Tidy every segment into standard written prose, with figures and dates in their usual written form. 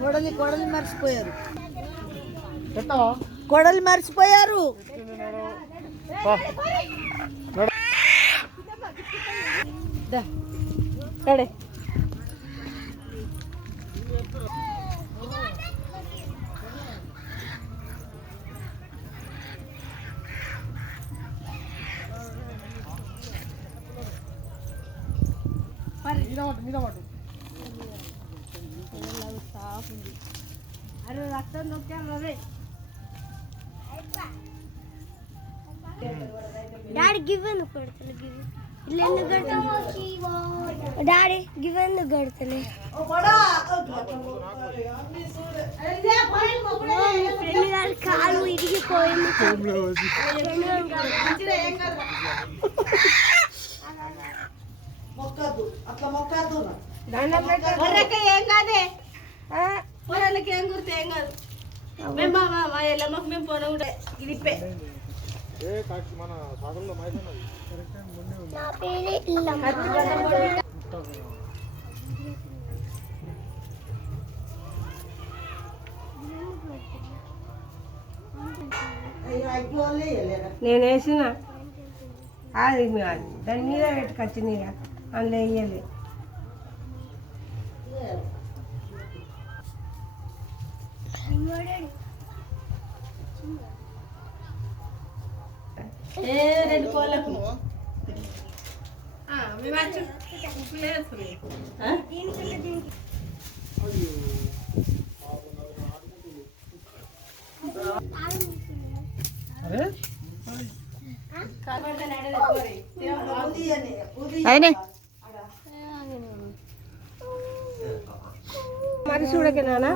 కొడలి మర్చిపోయారు, కొడలు మర్చిపోయారు. అరే రక్తం నొక్కాను అదే. డాడీ గివెన్ కొడతలే, గివ్ ఇల్లు ఎందుకు కడతాను డాడీ, గివ్ ఎందుకు కడతలే? ఫ్రెండ్ గారి కాలు ఇరిగిపోయింది. ఏం కాదే, పొలాలకి ఏం గుర్తు ఏం కాదు. మేము ఎల్లమ్మకు మేము పొలం కూడా ఇదిప్పే. నా పేరు ఇల్లమ్మ. నేను వేసిన అది దాని మీద పెట్టుకొచ్చింది, ఇక అందులో వేయలే. రెండు కోళ్ళకు మరి చూడకే నానా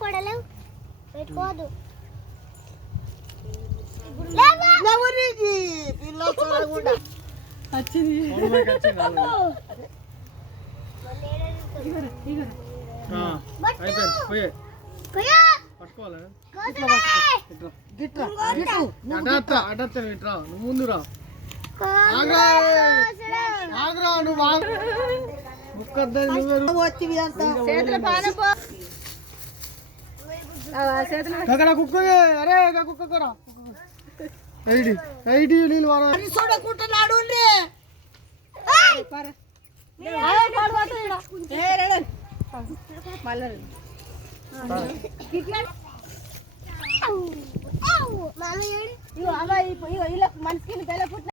పడలేవు పెట్టుకోదు. ముందు రా, నువ్వు కుక్క. అరే కుక్క ఐడి ఐడి నీళ్ళు చూడకుంటున్నాడు. మనసుకి